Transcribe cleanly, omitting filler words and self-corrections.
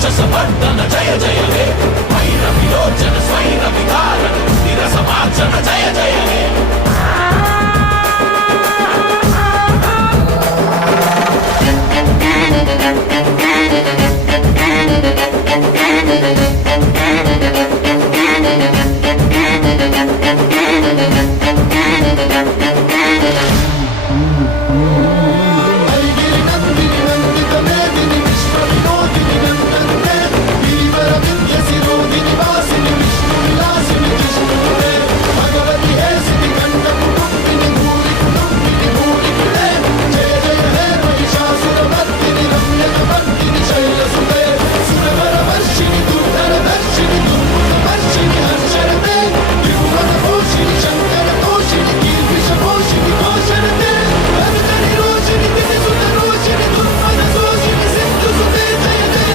రాక్షసవర్ధన జయ జయ హే వైర విలోచన స్వైర విధారణ నిరసమార్జన జయ జయ హే